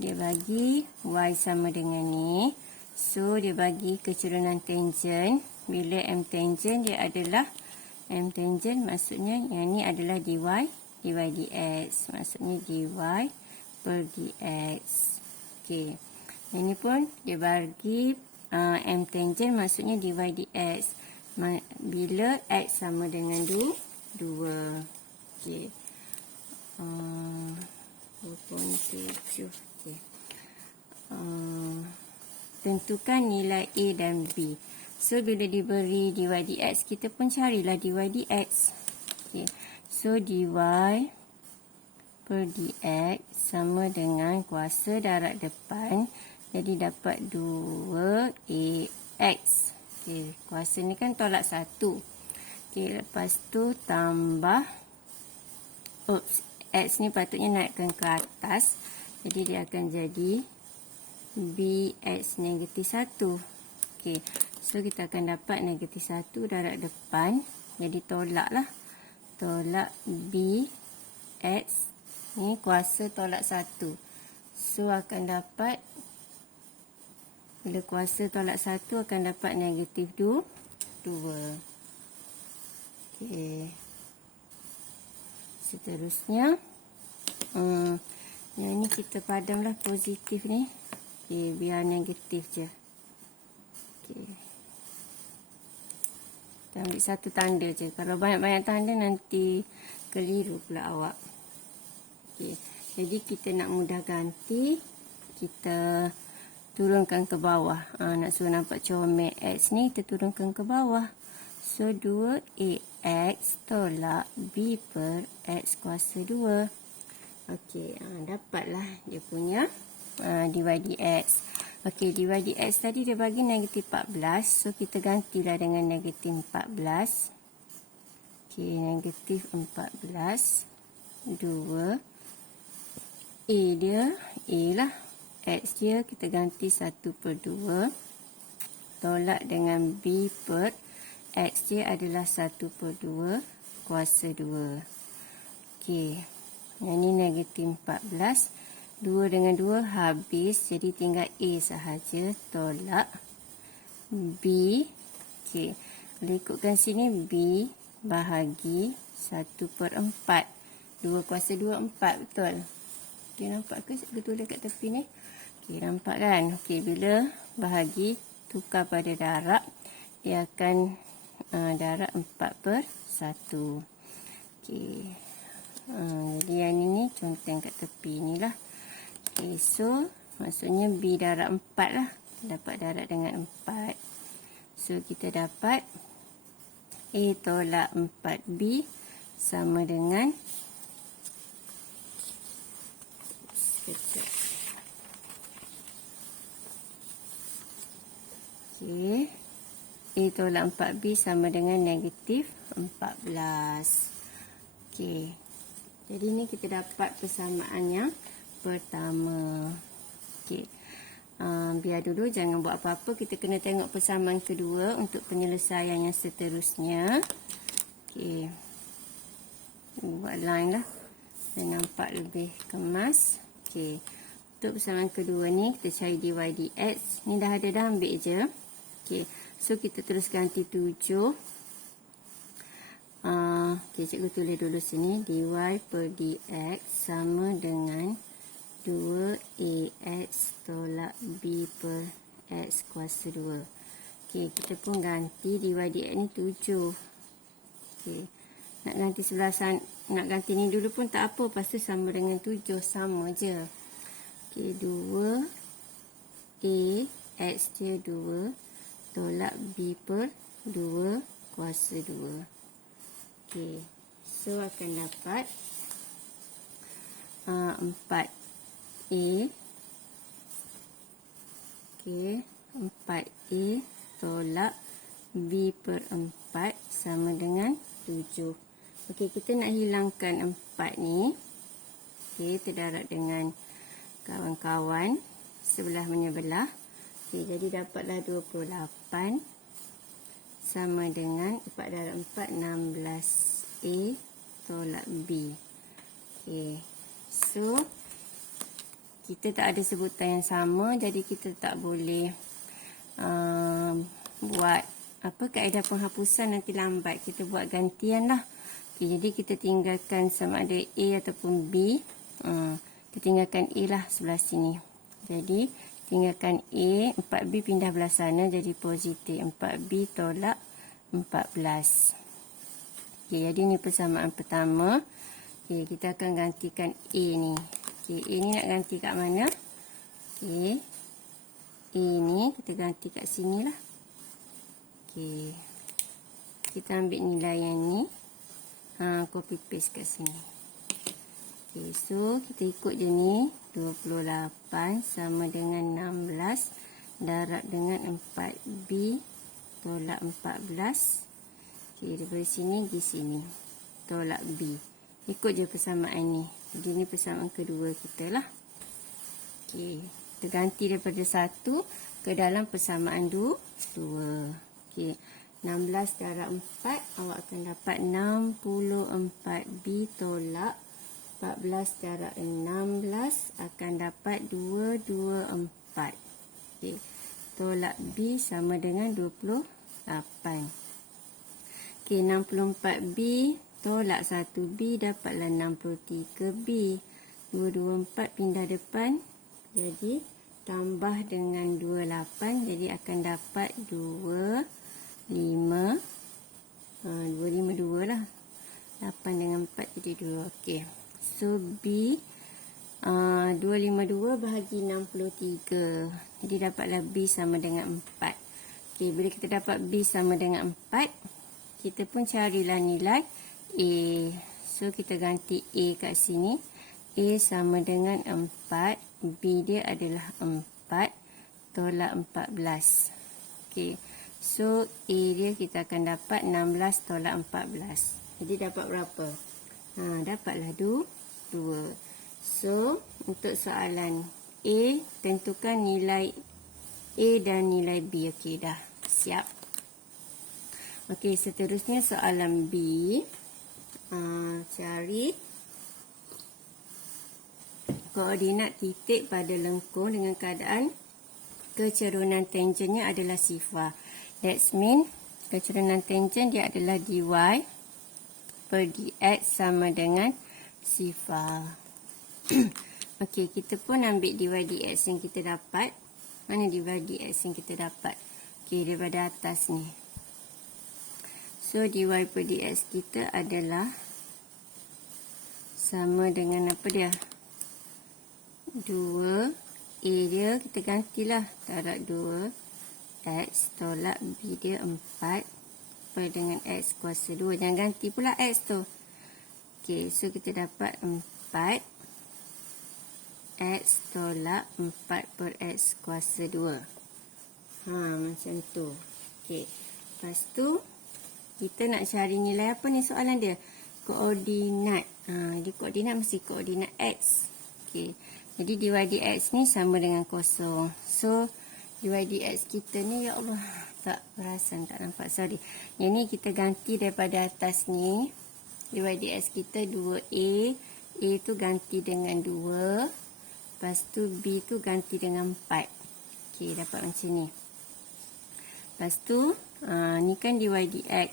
dia bagi Y sama dengan ni. So, dia bagi kecerunan tangent. Bila M tangent dia adalah M tangent, maksudnya yang ni adalah dy dx. Maksudnya dy per dx. Okey. Yang ni pun dia bagi M tangent, maksudnya dy dx. Bila x sama dengan 2. Okey. 2.7. Okey. Tentukan nilai A dan B. So, bila diberi dy dx, kita pun carilah dy dx. Okay. So, dy per dx sama dengan kuasa darab depan. Jadi, dapat 2ax. Okay. Kuasa ni kan tolak 1. Okay. Lepas tu, tambah. X ni patutnya naikkan ke atas. Jadi, dia akan jadi bx negatif 1. Okay. So, kita akan dapat negatif 1 darab depan. Jadi, tolak lah. Tolak bx. Ni kuasa tolak 1. So, akan dapat. Bila kuasa tolak 1 akan dapat negatif 2. Okay. Seterusnya. Yang ni kita padamlah positif ni. Okay, biar negatif je. Okay. Kita ambil satu tanda je. Kalau banyak-banyak tanda nanti keliru pula awak. Okay. Jadi kita nak mudah ganti. Kita turunkan ke bawah. Nak suruh nampak comel X ni kita turunkan ke bawah. So 2ax tolak b per x kuasa 2. Okey, dapatlah dia punya dy dx. Okey, dy dx tadi dia bagi negatif 14. So, kita gantilah dengan negatif 14. Okey, negatif 14. 2. A dia, A lah. X dia kita ganti 1 per 2. Tolak dengan B per X dia adalah 1 per 2 kuasa 2. Okey, yang ni negatif 14. 2 dengan 2 habis. Jadi tinggal A sahaja. Tolak B. Okey. Kalau ikutkan sini B bahagi 1 per 4. 2 kuasa 2, 4. Betul? Okey, nampak ke? Saya tulis kat tepi ni. Okey, nampak kan? Okey, bila bahagi tukar pada darab. Dia akan darab 4 per 1. Okey. Jadi yang ini conteng kat tepi ni lah. Okay, so maksudnya B darab 4 lah. Dapat darab dengan 4. So kita dapat A tolak 4B sama dengan okay. A tolak 4B sama dengan negatif 14. Okay. Jadi ni kita dapat persamaan yang pertama. Okey. Biar dulu jangan buat apa-apa. Kita kena tengok persamaan kedua untuk penyelesaian yang seterusnya. Okey. Buat line lah. Dan nampak lebih kemas. Okey. Untuk persamaan kedua ni kita cari dy dx. Ni dah ada, dah ambil je. Okey. So kita terus ganti 7. Okey, cikgu tulis dulu sini. Dy per dx sama dengan 2ax tolak b per x kuasa 2. Okey, kita pun ganti dy dx ni 7. Okey. Nak ganti sebelah sana, nak ganti ni dulu pun tak apa, lepas tu sama dengan 7, sama je. Okey, 2a x dia 2 tolak b per 2 kuasa 2. Okey. So akan dapat 4A. Okey, 4A tolak B per 4 sama dengan 7. Okey, kita nak hilangkan 4 ni. Okey, terdarab dengan kawan-kawan sebelah menyebelah. Okey, jadi dapatlah 28 sama dengan 4 darab 4, 16A tolak B. Okey, so kita tak ada sebutan yang sama, jadi kita tak boleh buat kaedah penghapusan nanti lambat. Kita buat gantian lah. Okay, jadi kita tinggalkan sama ada A ataupun B. Kita tinggalkan A lah sebelah sini. Jadi tinggalkan A, 4B pindah belah sana jadi positif. 4B tolak 14. Okay, jadi ni persamaan pertama. Okay, kita akan gantikan A ni. Okay, A ni nak ganti kat mana? Okay, A ni kita ganti kat sini lah. Okay, kita ambil nilai yang ni. Copy paste kat sini. Okay, so kita ikut je ni. 28 sama dengan 16 darab dengan 4B tolak 14. Okay, daripada sini pergi sini. Tolak B. Ikut je persamaan ni. Jadi ni persamaan kedua kita lah. Okay, kita ganti daripada 1 ke dalam persamaan 2. Okay, 16 darab 4 awak akan dapat 64B tolak 14 darab 16 akan dapat 224. Okay, tolak B sama dengan 28. Okay, 64B tolak 1B dapatlah 63B. 224 pindah depan. Jadi tambah dengan 28. Jadi akan dapat 252 lah. 8 dengan 4 jadi 2. Okay. So B 252 bahagi 63. Jadi dapatlah B sama dengan 4. Okay, bila kita dapat B sama dengan 4, kita pun carilah nilai A. So kita ganti A kat sini. A sama dengan 4. B dia adalah 4 tolak 14. Okay. So A dia kita akan dapat 16 tolak 14. Jadi dapat berapa? Dapatlah 2. So untuk soalan A, tentukan nilai A dan nilai B. Okey, dah siap. Okey, seterusnya soalan B. Cari koordinat titik pada lengkung dengan keadaan kecerunan tangennya adalah sifar. That's mean kecerunan tangen dia adalah dy per dx sama dengan sifar. Okey, kita pun ambil dy dx yang kita dapat. Mana dy dx yang kita dapat? Okey, daripada atas ni. So dy per dx kita adalah sama dengan apa dia? 2. A dia kita gantilah. Darab 2. X tolak B dia 4. Per dengan X kuasa 2. Jangan ganti pula X tu. Okey, so kita dapat 4. X tolak 4 per X kuasa 2. Macam tu. Okey. Lepas tu, kita nak cari nilai apa ni soalan dia? Koordinat. Jadi koordinat mesti koordinat X. Okey. Jadi dy dx ni sama dengan kosong. So, dy dx kita ni, ya Allah, tak perasan, tak nampak. Sorry. Yang ni kita ganti daripada atas ni. Dy dx kita 2A. A tu ganti dengan 2. Lepas tu B tu ganti dengan 4. Okey, dapat macam ni. Lepas tu, ni kan dy dx.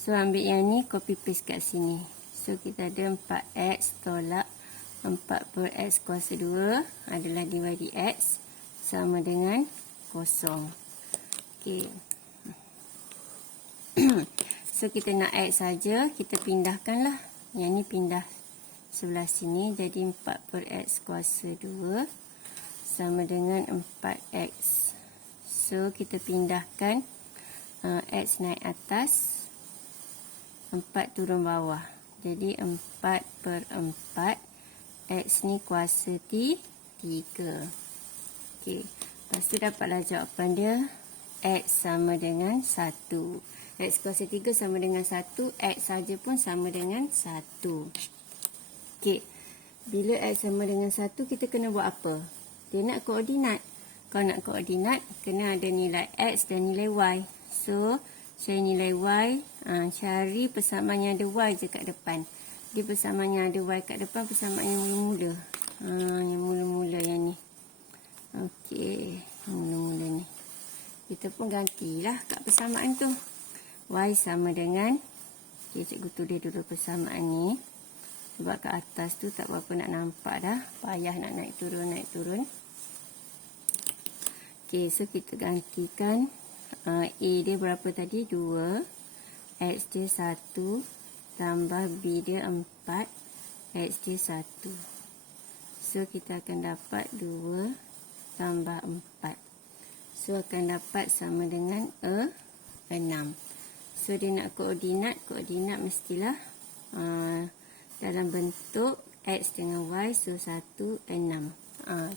So, ambil yang ni, copy paste kat sini. So, kita ada 4x tolak 4 per x kuasa 2 adalah dy dx sama dengan kosong. Okey. So, kita nak x saja, kita pindahkanlah. Yang ni pindah sebelah sini, jadi 4 per x kuasa 2 sama dengan 4x. So, kita pindahkan x naik atas, 4 turun bawah. Jadi, 4 per 4. X ni kuasa 3. Okey. Lepas tu dapatlah jawapan dia. X sama dengan 1. X kuasa 3 sama dengan 1. X saja pun sama dengan 1. Okey. Bila X sama dengan 1, kita kena buat apa? Dia nak koordinat. Kalau nak koordinat, kena ada nilai X dan nilai Y. So, cari nilai Y. Cari persamaan yang ada Y je kat depan. Di persamaan yang ada Y kat depan, persamaan yang mudah. kita pun gantilah kat persamaan tu. Y sama dengan, okay, cikgu tulis dulu persamaan ni. Sebab kat atas tu tak berapa nak nampak dah. Payah nak naik turun. Okay, so kita gantikan. A dia berapa tadi? 2. X dia 1. Tambah B dia 4. X dia 1. So, kita akan dapat 2 tambah 4. So, akan dapat sama dengan 6. So, dia nak koordinat. Koordinat mestilah dalam bentuk X dengan Y. So, 1, 6.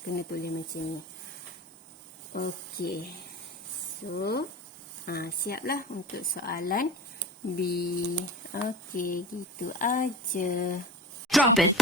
Kena tulis macam ni. Okey. So, siaplah untuk soalan B. Okey, gitu aja. Drop it.